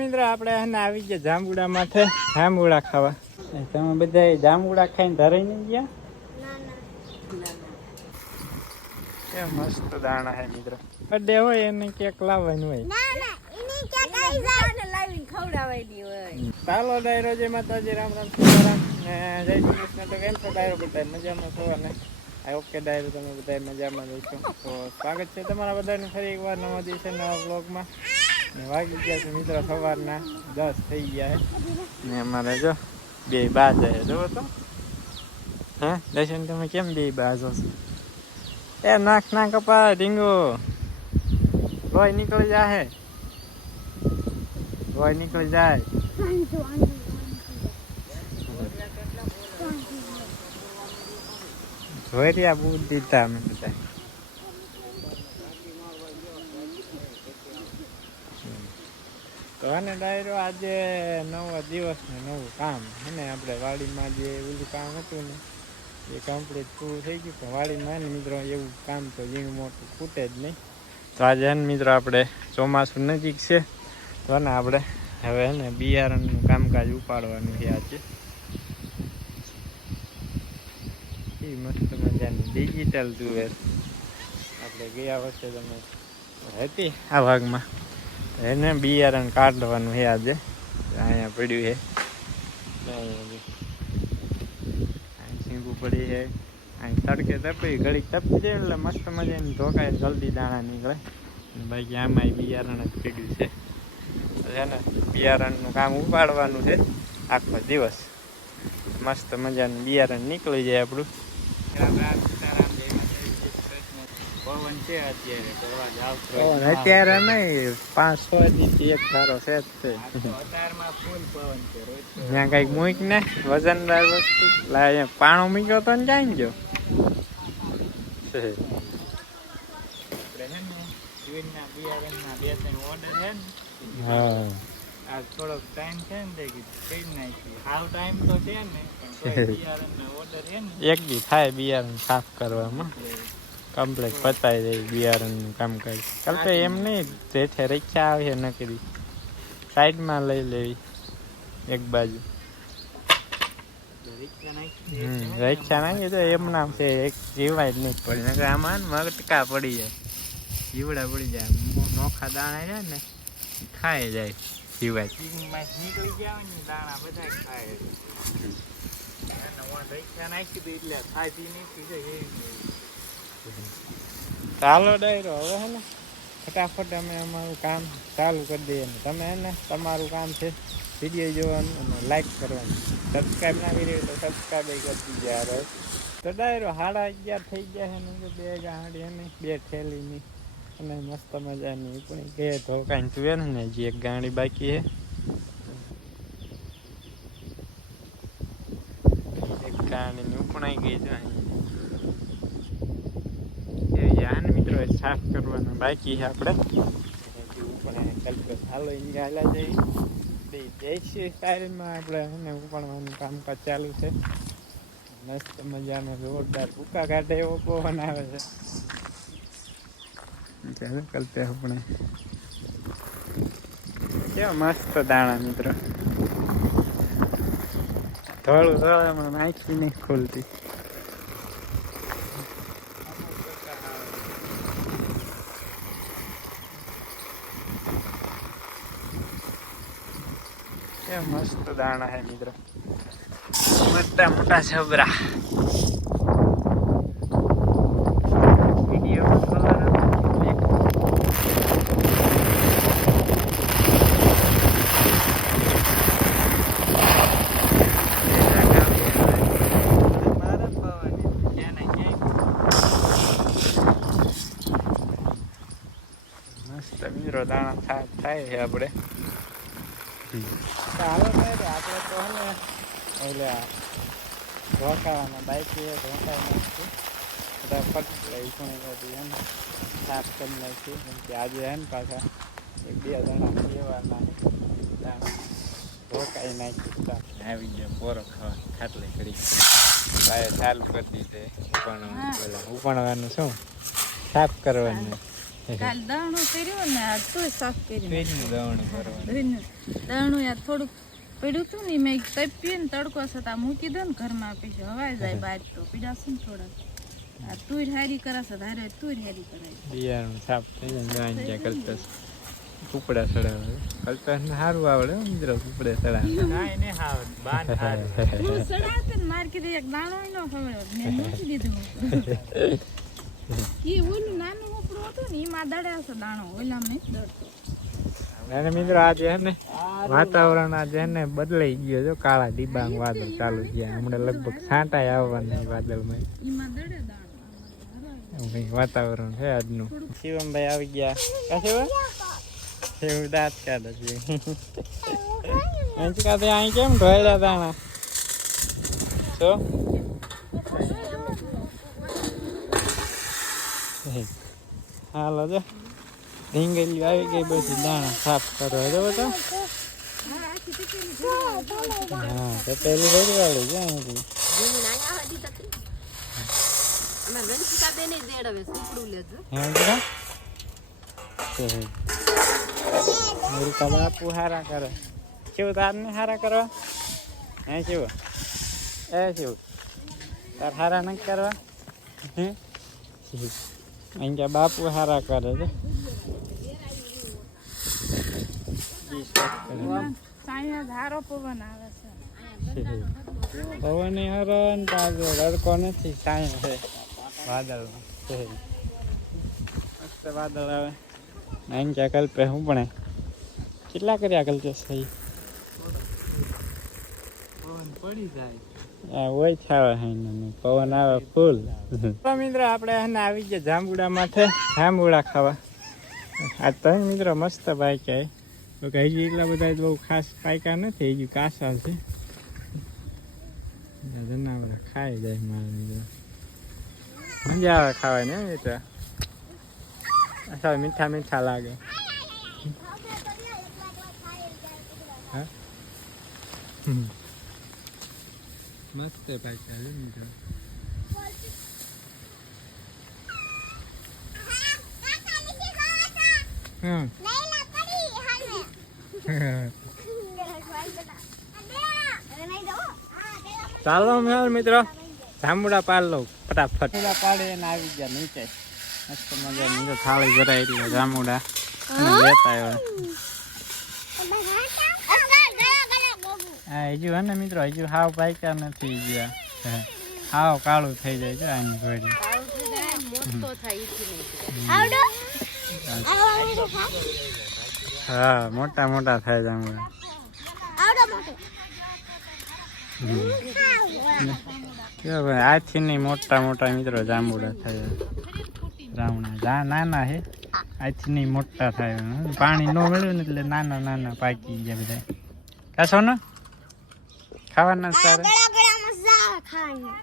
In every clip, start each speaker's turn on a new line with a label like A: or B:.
A: મિત્ર આપણે એને આવી ગયા જાંબુડા માટે જાંબુડા ખાવા. તમે બધા જાંબુડા ખાઈને ધરાઈ નહીં ગયા? મસ્ત દાણા હે મિત્ર. બર્થડે હોય એને કેક લાવવાનું હોય. ચાલો ડાયરો જય માતાજી રામ રામ સીતારામ. ને જય શ્રી કૃષ્ણ. તો કેમ છો ડાયરો બધા મજામાં છો અને આ ઓકે ડાયરો તમે બધા મજામાં તો સ્વાગત છે તમારા બધાનું ફરી એકવાર નવા દિવસે નવા બ્લોગમાં ને વાગી ગયા છે મિત્રો સવારના. દસ થઈ ગયા ને અમારે જો બે બા જાય તો. હે, દર્શન તમે કેમ બે બાજો છો? એ નાક ના કપા ઢીંગો. ભોય નીકળી જાય ભોય નીકળી જાય. જોરિયા બહુ દીધા અમે બધા. તો આને ડાયરો આજે નવો દિવસ ને નવું કામ અને આપણે વાડીમાં જે ઓલું કામ હતું ને, એ કમ્પ્લીટ પૂરું થઈ ગયું. પણ વાડીમાં મિત્રો, એવું કામ તો ઝીણું મોટું ખૂટે જ નહીં. તો આજે હે ને મિત્રો, આપણે ચોમાસું નજીક છે. તો ને આપણે હવે ને બિયારણનું કામકાજ ઉપાડવાનું છે આજે. એ મસ્ત મજાની ડિજિટલ તુવેર આપણે ગયા વર્ષે તમે હતી આ ભાગમાં. એને બિયારણ કાઢવાનું છે આજે. અહીંયા પડ્યું છે. સીંગું પડી છે. અહીં તડકે તપી ઘડીક તપી જાય એટલે મસ્ત મજાની ધોકાય જલ્દી દાણા નીકળે. બાકી આમાં બિયારણ જ પડ્યું છે. એને બિયારણનું કામ ઉપાડવાનું છે આખો દિવસ. મસ્ત મજાનું બિયારણ નીકળી જાય આપણું. પવન છે અત્યારે કરવા જાવ પવન અત્યારે નહીં પાંચ છ થી એક ધારો છે જ તે. ત્યાં કંઈક મૂક ને વજનદાર વસ્તુ. લા અહીંયા પાણો મૂક્યો તો ને ક્યાં ગયો હા. આ થોડોક ટાઈમ છે ને નાખીએ. હાલ ટાઈમ તો છે છે ને. એક બી થાય બિયારણ સાફ કરવામાં. કમ્પ્લીટ પતાવી દે બિયારણનું કામકાજ. તો એમ નહીં જેઠે રીક્ષા આવે છે નકરી સાઈડમાં લઈ લેવી એક બાજુ. રીક્ષા નાખી તો એમ નામ છે એક જીવાય જ નહીં. પડી નકર આમાં ને મગટકા પડી જાય. જીવડા પડી જાય. નોખા દાણા જાય ને ખાઈ જાય જીવાય. નીકળી ગયા ને દાણા બધા ખાય નાખી દે એટલે ખાધી નહીં જાય ચાલો ડાયરો, હવે હે ને? ફટાફટ અમે અમારું કામ ચાલુ કરી દઈએ ને. તમે હે ને, તમારું કામ છે વીડિયો જોવાનું અને લાઈક કરવાનું. સબસ્ક્રાઈબ ના કરી તો સબસ્ક્રાઈબ કરી દીજે યાર તો ડાયરો સાડા અગિયાર થઈ ગયા છે ને બે ગાંડી ને, બે થેલીની. અને મસ્ત મજાની પણ કે ધોકાઈને તુવે ને, હજી એક ગાડી બાકી છે ગાડીની ઉપણાઈ ગઈ છે અહીં એ સાફ કરવાનું બાકી છે આપણે. હજી ઉપણે કલ્પે હાલો અહીંયા જઈ બે દેશી સ્ટાઇલમાં આપણે એને ઉપાડવાનું કામકાજ ચાલુ છે મસ્ત મજાનો જોરદાર ભૂકા કાઢે એવો આવે છે ચાલો આપણે કેવા મસ્ત દાણા મિત્રો. થોડું થોડું નાખી નહીં ખોલતી કે મસ્ત દાણા હે મિત્ર. મોટા મોટા છબરા મસ્ત મિત્રો દાણા થાય છે આપણે. ત્યારે આપણે તો હે ને એટલે ધોકાવાના બાઈક એ ધોકાઈ નાખીએ ફટાફટ લઈ પણ બધી હે સાફ કરી નાખીએ કેમ કે આજે હે ને પાછા એક બે જણા કહેવાના હે. ધોકાઈ નાખી આવી ગયા પોરો ખાવા ખાટલે કરી. બાય ચાલુ કરી દીધે. ઉપાણવાનું પેલા ઉપાણવાનું શું? સાફ કરવાનું.
B: કાલ દાણું કર્યું ને સાફ કર્યું. ધોઈને. દાણું યાર થોડુંક પડ્યું હતું ને મેં તપીએ ને તડકો છતાં મૂકી દો ને ઘરમાં પછી હવાઈ જાય બહાર તો પીડાશે ને થોડાક. આ તુર હારી કરાશે ધારે તુર હારી કરાય.
A: બિયારણ સાફ થઈ જાય ને કુપડા સારું આવડે મિત્રો કુપડે ચડાવે કાંઈ નહીં હાવ બાન
B: તું સડાવતે ને માર કીધું એક દાણો ય ન મેં મૂકી દીધું. ઈ ઓલું નાનું ને એમાં દાણો ઓલામાં
A: અને મિત્રો આજે હે ને વાતાવરણ આજે હે ને બદલાઈ ગયો જો કાળા ડિબાંગ વાદળ ચાલુ થયા. હમણાં લગભગ છાંટાય આવવાના વાદળમાં.
B: એમાં દાણો.
A: વાતાવરણ છે આજનું. શિવમભાઈ આવી ગયા. કા શિવમ? શિવ દાંત કાઢે છે અહીં કાંતે કેમ ઢોળ્યા દાણા? શું? હાલો જો. ઢીંગલી આવી ગઈ, બધી દાણા સાફ કરો જો બધા હા તો પેલી ભરી વાળી છે અહીંથી. હે. બાપુ હારા કરે. કેવું તારને હારા કરવા? હે, કેવું? એ કેવું? તાર હારા ન કરવા? હે? અહીંયા બાપુ હારા કરે છે.
B: પવન આવે છે.
A: પવન હરો ને તાજો રડકો નથી સાંય છે. વાદળ છે. મસ્ત વાદળ આવે. અહીંયા કલ્પે હું પણ કેટલા કર્યા કલ્પે સહી પવન પડી જાય. હોય થાવે હે પવન આવે ફૂલ મિત્ર આપણે હે આવી ગયા જાંબુડા માથે. જાંબુડા ખાવા. આ ત્રણ મિત્ર મસ્ત પાક્યા તો કે હજી એટલા બધા બહુ ખાસ પાક્યા નથી હજી કાસા છે. જનાવડા ખાઈ જાય મારા મિત્ર. મજા આવે ખાવાની મિત્ર. અસલ મીઠા મીઠા લાગે. હા. હમ. મસ્ત પાક્યા છે મિત્ર હા ચાલો મેળ મિત્રો જામુડા પાડ લઉં ફટાફટ. પાડે અને આવી ગયા નીચે. મસ્ત મજા નીચે થાળી ભરાય એટલે અને લેતા આવ્યા. હા હજુ હે ને મિત્રો હજુ હાવ પાક્યા નથી ગયા. હાવ કાળું થઈ જાય છે આની ઘોડી. હા મોટા મોટા થાય કેવા ભાઈ આજથી નહીં મોટા મોટા મિત્રો જાંબુડા થાય રાવણા જા નાના હે. આથી નહીં મોટા થાય. પાણી ન મળ્યું ને એટલે નાના નાના પાકી ગયા બધા. કાશો ને ખાવાના સારા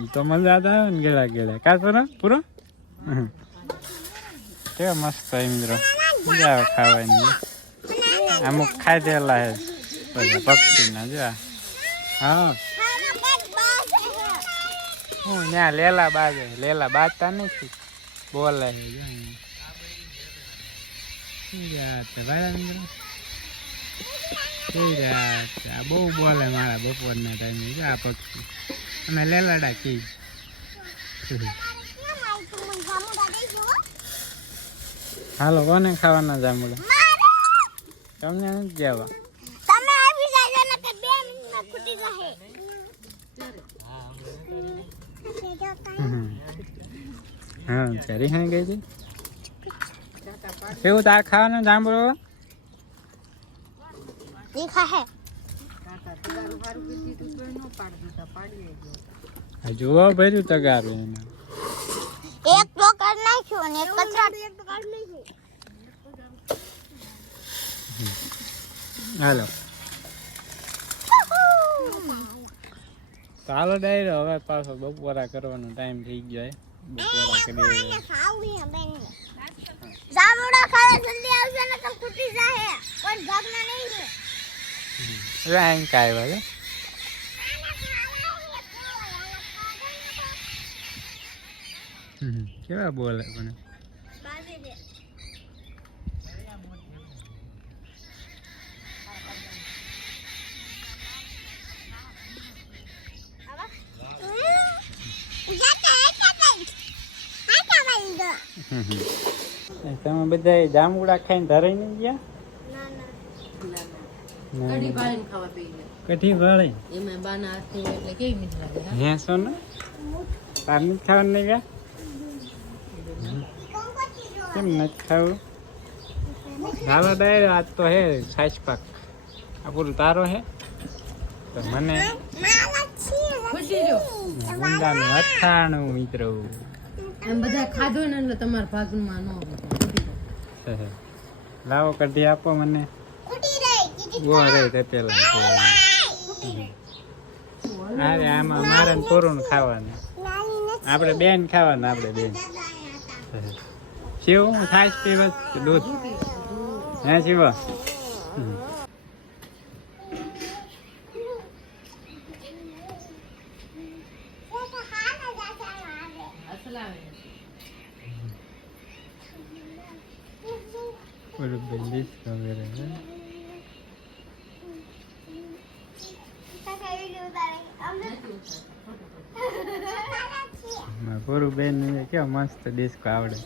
A: ઈ તો મજા આવે ને ગેળા ગેળા. કા ને પૂરો. કેવા મસ્ત હોય મિત્રો મજા આવે ખાવાની. અમુક ખાઈ દેલા હે બધા પક્ષીના જો હા. હું ત્યાં લેલા બાજે. લેલા બાજતા નથી. બોલે જો ભાઈ અંદર? આ બહુ બોલે મારા બપોરના ટાઈમે જો આ પક્ષી. અને લેલાડા કી હાલો કોને ખાવાના જાંબુડા તમને નથી જવા?
C: તમે આવી જાય ને કે બે મિનિટમાં ખૂટી જશે.
A: હા ચરી હા ગઈ છે? કેવું તાર ખાવાનું જાંબુડો
C: દેખા હે
A: જોવા ભર્યું તગારું એને.
C: એક તો કાઢ નાખ્યો ને એક કચરા એક તો કાઢ નાખ્યો.
A: હાલો. ચાલો ડાયરો હવે પાછો બપોરા કરવાનો ટાઈમ થઈ ગયો બપોરા કરી
C: જામુડા ખાવા જલ્દી આવશે ને તો ખૂટી જાહે. પણ ભાગના નહીં
A: ర్యాంక్ આવ્યો કેવા બોલે પણ તમે બધા જામુડા ખાઈને ધરાઈ નહીં ગયા?
B: કઢી ખાવા
A: વાળી
B: એમાં બાના હાથની એટલે કેવી મીઠ લાગે હે?
A: સોને તાર નથી ખાવાનું નહીં ગયા કેમ નથી ખાવું? ડાયર આજ તો હે પાક. આ પૂરું તારો હે? તો મને ગુંડાનું અથાણું મિત્રો.
B: એમ બધા ખાધો ને એટલે તમારા ભાગમાં ન
A: લાવો કઢી આપો મને.
C: રહી
A: તે પેલા અરે આમાં મારે પૂરું ખાવાનું. આપણે બેન ખાવાના આપણે બેન. શિવ હું છાશ પીવસ દૂધ. હે શિવ પૂરું બેલીસ વગેરે હે. મારા પૂરું બેન ને કેવો મસ્ત ડિસ્કો આવડે.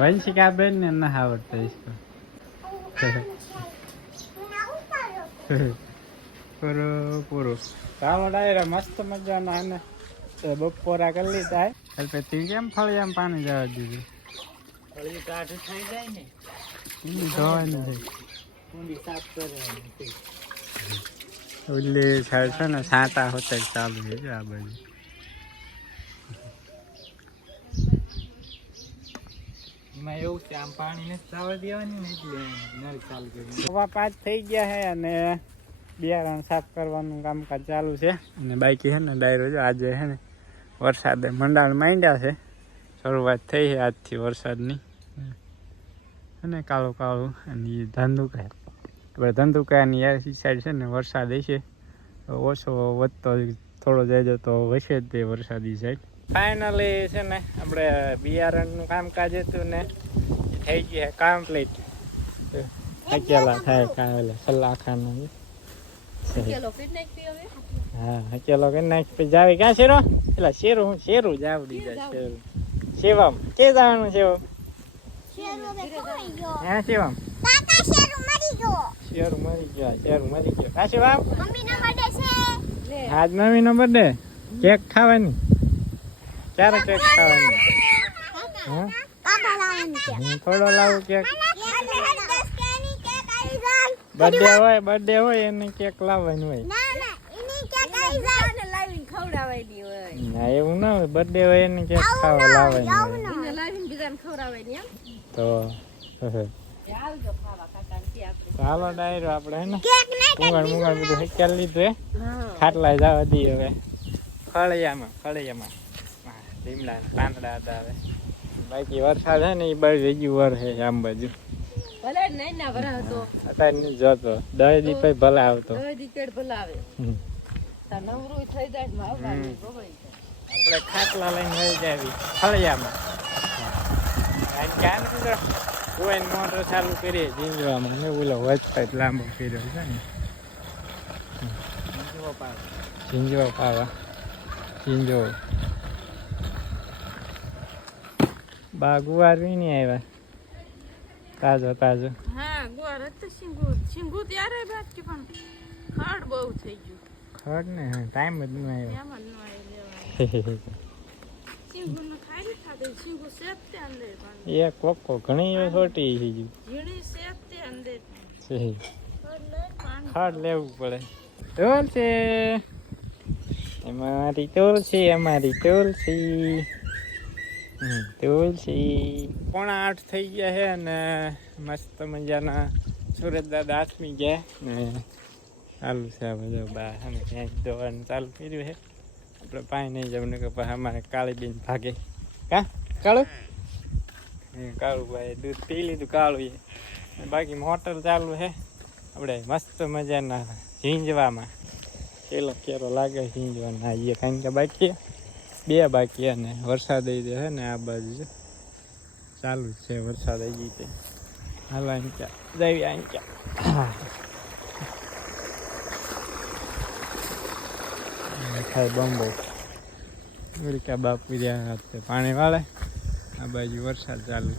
A: વંશિકા બેન ને ના આવડતો ડિસ્કો પૂરું પૂરું. ચાલો ડાયરા મસ્ત મજાના આને બપોરા કરી લીધા એટલે તી કેમ એમ પાણી જવા દીધું? ઈ ધોવાનું છે. ઓલી સાઈડ છે ને સાતા હોતે ચાલુ છે આ બાજુ. એમાં એવું છે, આમ પાણી નથી ચાલવા દેવાની ને એટલે નળ ચાલુ કરી પાંચ થઈ ગયા છે અને બિયારણ સાફ કરવાનું કામકાજ ચાલુ છે. અને બાકી છે ને, ડાયરો આજે છે ને, વરસાદે મંડાણ માંડ્યા છે. શરૂઆત થઈ છે આજથી વરસાદની. અને કાળું કાળું અને એ ધંધુકા. આપણે ધંધુકાની સાઈડ છે ને, વરસાદ તો ઓછો વધતો થોડો જાય તો જ તે વરસાદી સાઈડ ફાઇનલી છે ને આપણે બિયારણનું કામકાજ હતું ને થઈ ગયું છે કમ્પ્લીટ હકેલા થાય સલાખાનું
B: ફીટ નાખી હવે.
A: હા હકેલો કરી નાખ પછી જાવી ક્યાં શેરો? એટલે શેરું હું શેરું જાવડી જાય શેરું. શિવમ. કે જવાનું શિવમ
C: શેરો બે ખવાઈ
A: હે શિવમ?
C: મરી ગયો.
A: શેરું મરી ગયો શેરું મરી ગયો. કા શિવમ?
C: છે.
A: આજ મમ્મી નો બર્થડે કેક ખાવાની? ક્યારે કેક ખાવાની. હા? થોડો લાવું કેક બર્થડે હોય બર્થડે હોય એની કેક લાવવાની હોય.
C: ના ના એની કેક આવી જાય
B: આને લાવીને ખવડાવવાની હોય.
A: ના એવું ના હોય. બર્થડે હોય એની કેક ખાવા લાવવાની હોય.
B: એને લાવીને બીજાને ખવડાવવાની એમ.
A: તો
B: હાલો આવજો ખાવા કાકા ને ત્યાં આપણે.
A: ચાલો ડાયરો આપણે હે ને? મુંગળ મુંગળ બધું હેકેલ લીધું હે. ખાટલા જવા દઈએ હવે. ફળિયામાં ફળિયામાં. લીમડા હતા હવે બાકી વરસાદ છે ને એ બાજુ હજી વર છે આમ બાજુ.
B: ભલે નહીં ના ભરાવતો
A: અત્યારે જોતો. દસ દી પછી ભલે આવતો.
B: હવે દીકેડ ભલાવે
A: હમ.
B: તાર નવરું થઈ જાય ને આવવાનું ભવાઈ જાય.
A: આપણે ખાટલા લઈને વહી જાવી. ફળિયામાં. કોઈને મોટર ચાલુ કરીએ. ઝીંઝવામાં ને ઓલો વચપત લાંબો કર્યો છે ને. ઝીંઝવો પાવા ઝીંઝવો બા ગુવાર વી નહીં આવ્યા તાજો તાજો.
B: હા ગુવાર હતું શીંગું શીંગું ત્યારે બાકી પણ ખડ બહુ થઈ ગયું.
A: ને ટાઈમ જ ન આવ્યો એ કોકો ઘણી છે છે
B: ખડ લઈ પાણી.
A: ખાડ લેવું પડે. તુલસી અમારી તુલસી અમારી તુલસી તુલસી પોણા આઠ થઈ ગયા છે ને મસ્ત મજાના સુરત દાદા આઠમી ગયા ને ચાલુ છે આ બધું બા અને ત્યાં દોવાનું ચાલુ કર્યું છે. આપણે પાણી નહીં જવું ને કે પછી અમારે કાળી બેન ભાગે. કા? કાળું? હમ, કાળું ભાઈ દૂધ પી લીધું કાળું એ બાકી મોટર ચાલુ છે. આપણે મસ્ત મજાના ઝીંજવામાં કેલો કેરો લાગે ઝીંજવાના આવીએ કારણ કે બાકી બે બાકી અને વરસાદ આવી છે ને આ બાજુ છે ચાલુ છે, વરસાદ આવી છે. હાલ આમ ક્યાં? જઈ આમ ક્યાં? બંબો. ઉડકા બાપુ રહ્યા પાણી વાળે. આ બાજુ વરસાદ ચાલુ